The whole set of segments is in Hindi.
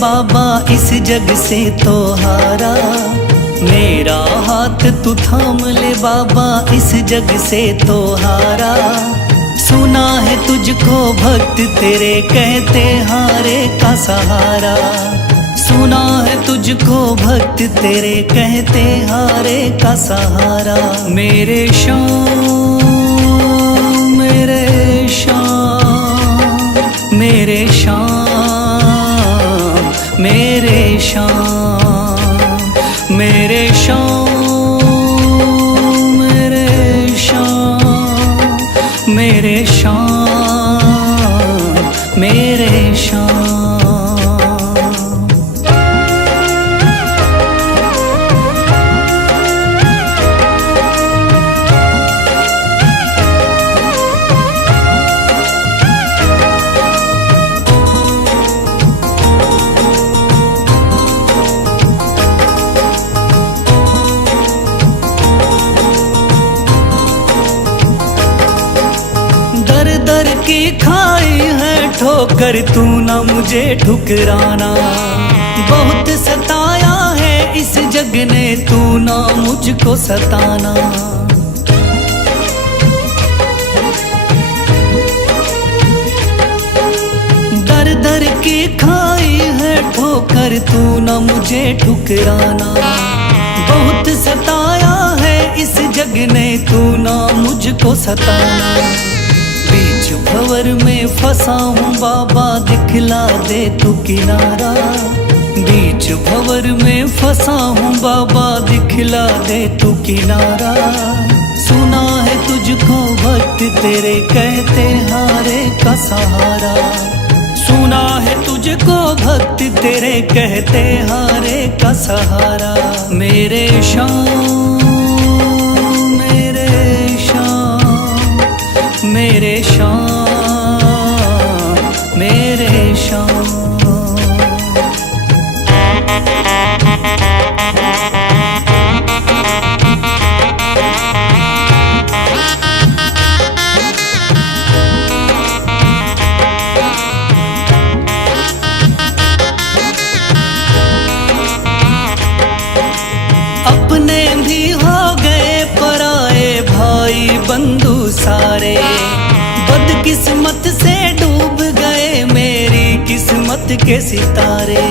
बाबा इस जग से तो हारा, मेरा हाथ तू थाम ले बाबा इस जग से तो हारा। सुना है तुझको भक्त तेरे कहते हारे का सहारा, सुना है तुझको भक्त तेरे कहते हारे का सहारा। मेरे श्याम मेरे श्याम मेरे श्याम मेरे श्याम मेरे श्याम मेरे श्याम मेरे श्याम मेरे श्याम। दर की खाई है ठोकर तू ना मुझे ठुकराना, बहुत सताया है इस जग ने तू ना मुझको सताना। दर दर की खाई है ठोकर तू ना मुझे ठुकराना, बहुत सताया है इस जग ने तू ना मुझको सताना। बीच भंवर में फंसा हूँ बाबा दिखला दे तू किनारा, बीच भंवर में फंसा हूँ बाबा दिखला दे तू किनारा। सुना है तुझको भक्त तेरे कहते हारे का सहारा, सुना है तुझको भक्त तेरे कहते हारे का सहारा। मेरे श्याम मेरे श्याम मेरे श्याम मेरे श्याम। अपने भी हो गए पराए भाई बंधु सारे, बदकिस्मत से डूब गए मेरी किस्मत के सितारे।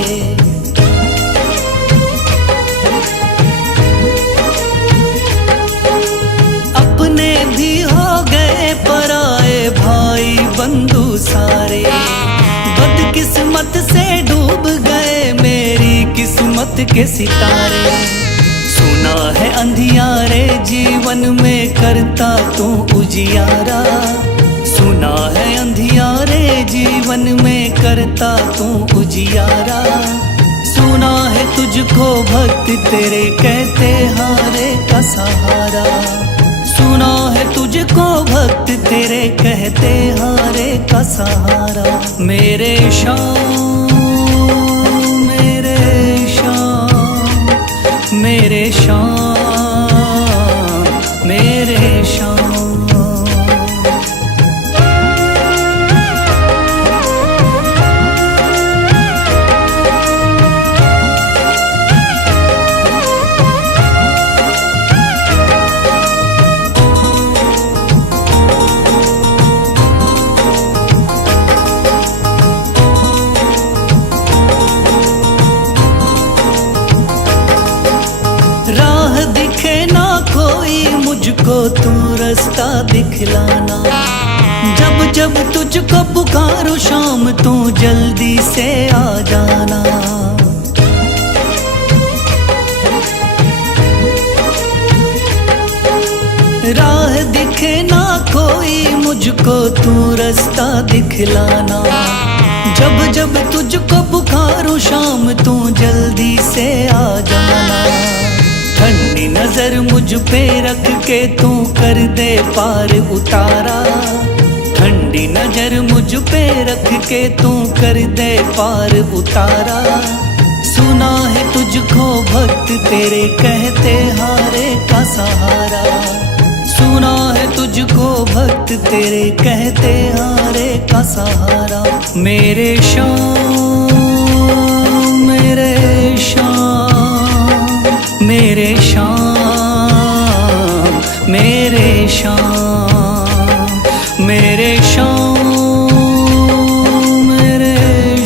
अपने भी हो गए पराए भाई बंधु सारे, बदकिस्मत से डूब गए मेरी किस्मत के सितारे। सुना है अंधियारे जीवन में करता तू उजियारा, सुना है अंधियारे जीवन में करता तू उजियारा। सुना है तुझको भक्त तेरे कहते हारे का सहारा, सुना है तुझको भक्त तेरे कहते हारे का सहारा। मेरे श्याम मेरे श्याम मेरे श्याम मेरे श्याम। राह दिखे ना कोई मुझको तू रास्ता दिखलाना, जब जब तुझको पुकारूं शाम तू जल्दी से आ जाना। राह दिखे ना कोई मुझको तू रास्ता दिखलाना, जब जब तुझको पुकारूं शाम तू जल्दी से आ जाना। ठंडी नजर मुझ पे रख के तू कर दे पार उतारा, ठंडी नजर मुझ पे रख के तू कर दे पार उतारा। सुना है तुझको भक्त तेरे कहते हारे का सहारा, सुना है तुझको भक्त तेरे कहते हारे का सहारा। मेरे श्याम मेरे शाम, मेरे शाम, मेरे शाम, मेरे शाम, मेरे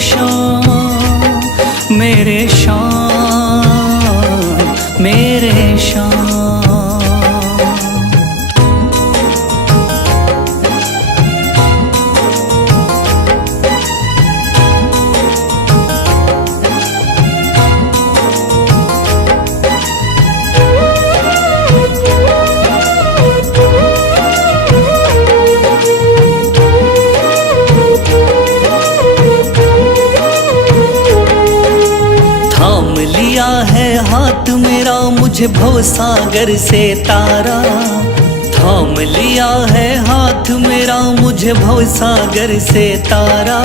शाम, मेरे शाम, मेरे शाम। थाम लिया है हाथ मेरा मुझे भवसागर से तारा, थाम लिया है हाथ मेरा मुझे भवसागर से तारा।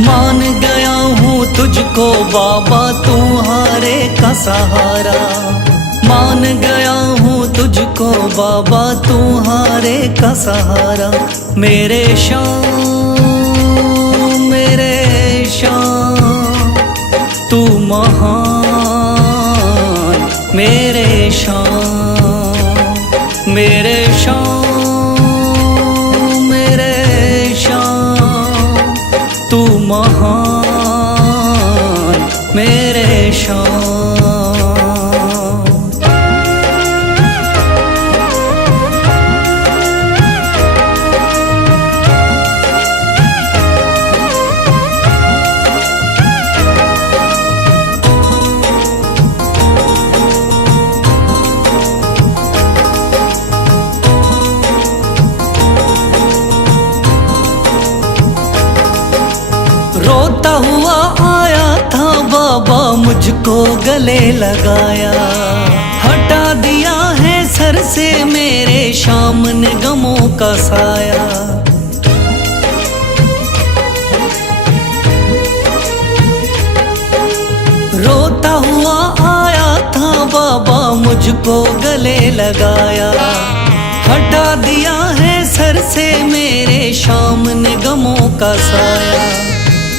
मान गया हूँ तुझको बाबा तुम्हारे का सहारा, मान गया हूँ तुझको बाबा तुम्हारे का सहारा। मेरे शाम, मेरे शाम, तू महान, मेरे शाम, मेरे शाम, मेरे शाम, तू महान, मेरे शाम। रोता हुआ आया था बाबा मुझको गले लगाया, हटा दिया है सर से मेरे शाम ने गमों का साया। रोता हुआ आया था बाबा मुझको गले लगाया, हटा दिया है सर से मेरे शाम ने गमों का साया।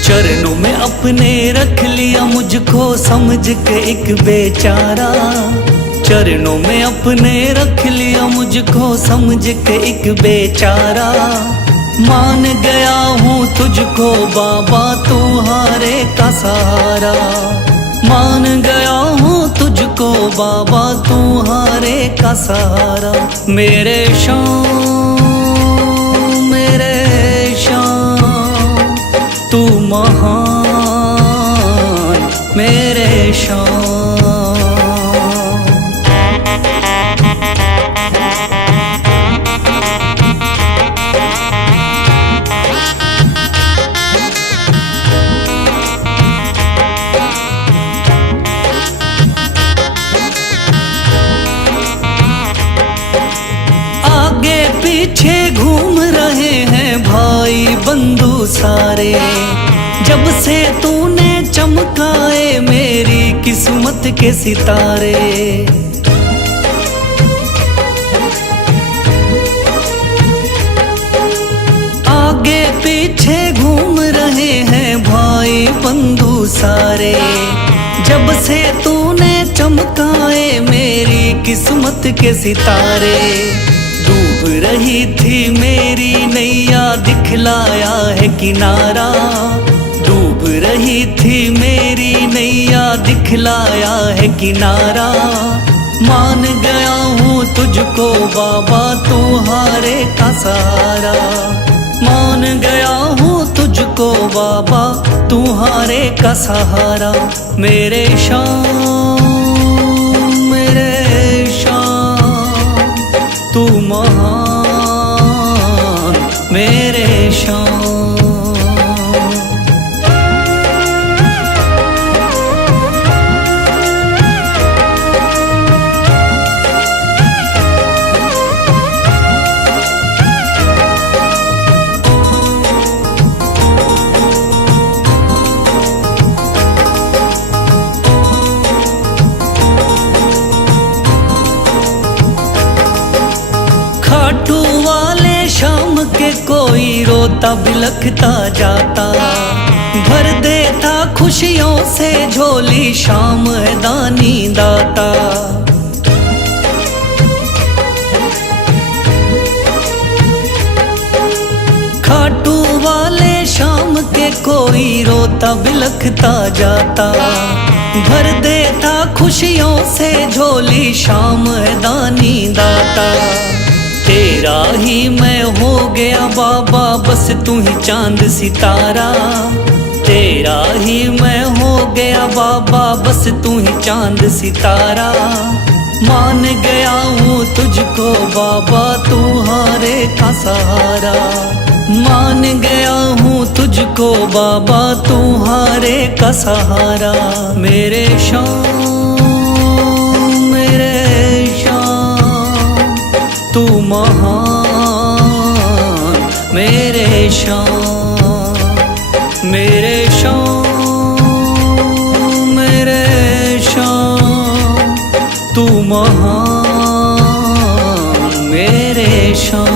चरणों में अपने रख लिया मुझको समझ के एक बेचारा, चरणों में अपने रख लिया मुझको समझ के एक बेचारा। मान गया हूँ तुझको बाबा तुम्हारे का सहारा, मान गया हूँ तुझको बाबा तुम्हारे का सहारा। मेरे शाम, मेरे शाम, तू महान, मेरे शाम। आगे पीछे घूम रहे हैं भाई बंधु सारे, जब से तूने चमकाए मेरी किस्मत के सितारे। आगे पीछे घूम रहे हैं भाई बंधु सारे, जब से तूने चमकाए मेरी किस्मत के सितारे। डूब रही थी मेरी नैया दिखलाया है किनारा, डूब रही थी मेरी नैया दिखलाया है किनारा। मान गया हूँ तुझको बाबा तुम्हारे का सहारा, मान गया हूँ तुझको बाबा तुम्हारे का सहारा। मेरे शाम, मेरे शाम, तू महान, मेरे शाम। खाटू वाले शाम के कोई रोता बिलखता जाता, भर देता खुश खुशियों से झोली, शाम है दानी दाता। खाटू वाले शाम के कोई रोता बिलखता जाता, भर देता खुशियों से झोली, शाम है दानी दाता। तेरा ही मैं हो गया बाबा, बस तू ही चांद सितारा। तेरा ही मैं हो गया बाबा, बस तू ही चांद सितारा। मान गया हूँ तुझको बाबा, तू हारे का सहारा। मान गया हूँ तुझको बाबा, तू हारे का सहारा। मेरे शाम, मेरे शाम, तू महान। मेरे शाम, मेरे शाम, मेरे शाम, तू महान। मेरे शाम।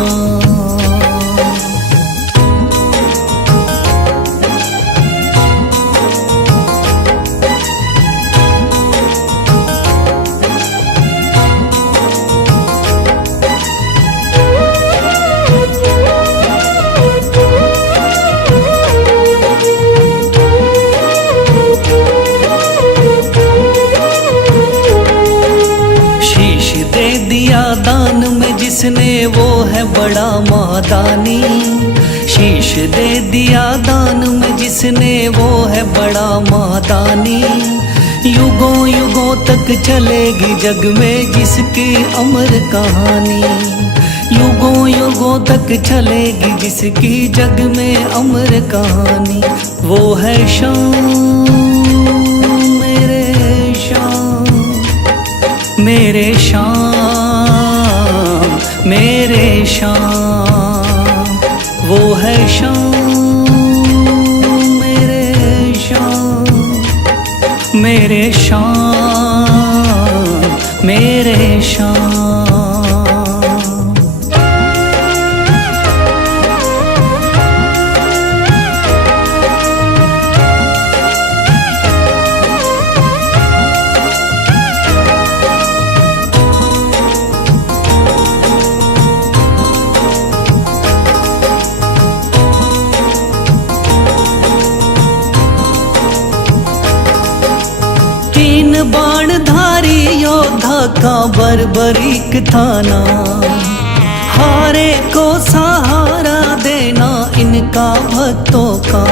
दान में जिसने वो है बड़ा मादानी। शीश दे दिया दान में जिसने वो है बड़ा मादानी। युगों युगों तक चलेगी जग में जिसकी अमर कहानी। युगों युगों तक चलेगी जिसकी जग में अमर कहानी। वो है शाम, मेरे शाम, मेरे शाम, मेरे शाम। वो है शाम, मेरे शाम, मेरे शाम, मेरे शाम। बाणधारी योद्धा का बर्बरीक थाना, हारे को सहारा देना इनका भक्तों का।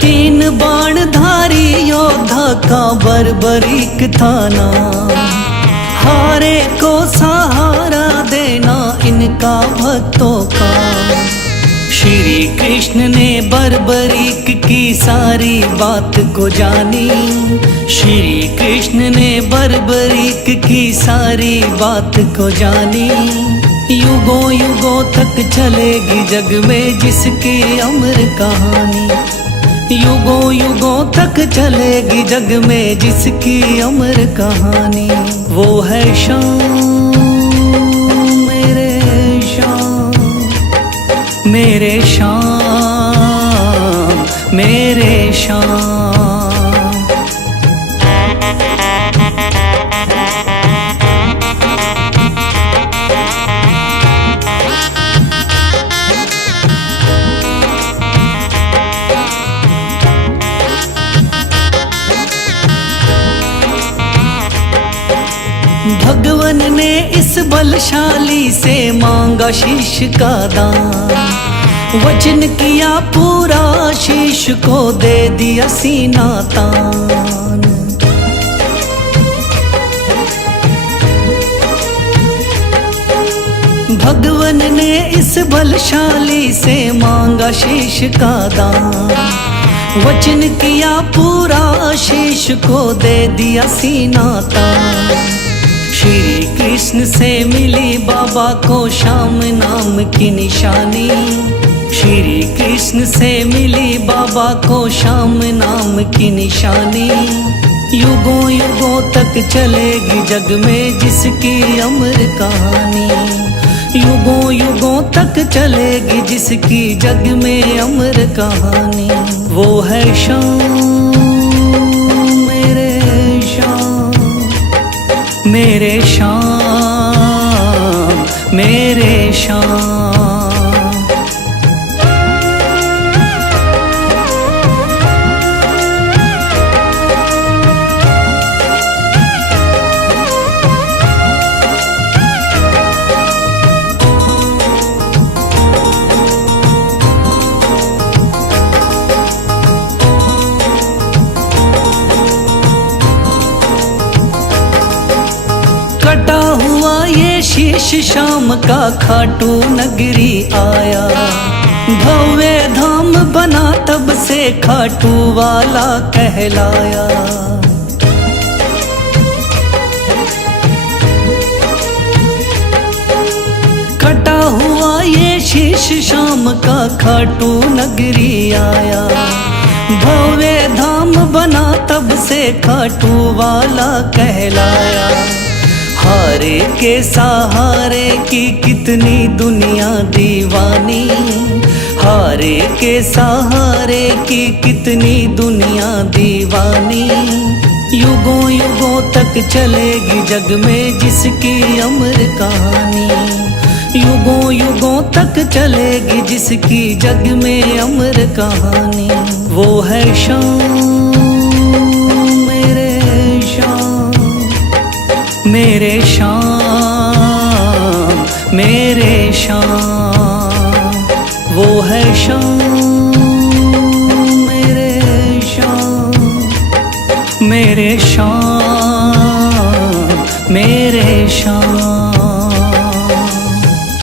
तीन बाणधारी योद्धा का बर्बरीक थाना, हारे को सहारा देना इनका भक्तों का। श्री कृष्ण ने बर्बरीक की सारी बात को जानी। श्री कृष्ण ने बर्बरीक की सारी बात को जानी। युगों युगों तक चलेगी जग में जिसकी अमर कहानी। युगों युगों तक चलेगी जग में जिसकी अमर कहानी। वो है शाम, मेरे शाम, मेरे शाम, मेरे शाम। भगवन ने इस बलशाली से मांगा शीश का दान। वचन किया पूरा, शीश को दे दिया सीना तान। भगवन ने इस बलशाली से मांगा शीश का दान। वचन किया पूरा, शीश को दे दिया सीना तान। श्री कृष्ण से मिली बाबा को श्याम नाम की निशानी। श्री कृष्ण से मिली बाबा को श्याम नाम की निशानी। युगों युगों तक चलेगी जग में जिसकी अमर कहानी। युगों युगों तक चलेगी जिसकी जग में अमर कहानी। वो है शाम मेरे शाम, मेरे शाम, मेरे शाम। कटा हुआ ये शीश शाम का खाटू नगरी आया। भव्य धाम बना तब से खाटू वाला कहलाया। कटा हुआ ये शीश शाम का खाटू नगरी आया। भव्य धाम बना तब से खाटू वाला कहलाया। हारे के सहारे की कितनी दुनिया दीवानी। हारे के सहारे की कितनी दुनिया दीवानी। युगों युगों तक चलेगी जग में जिसकी अमर कहानी। युगों युगों तक चलेगी जिसकी जग में अमर कहानी। वो है शाम मेरे शाम, मेरे शाम, मेरे शाम। वो है शाम मेरे शाम, मेरे शाम, मेरे शाम।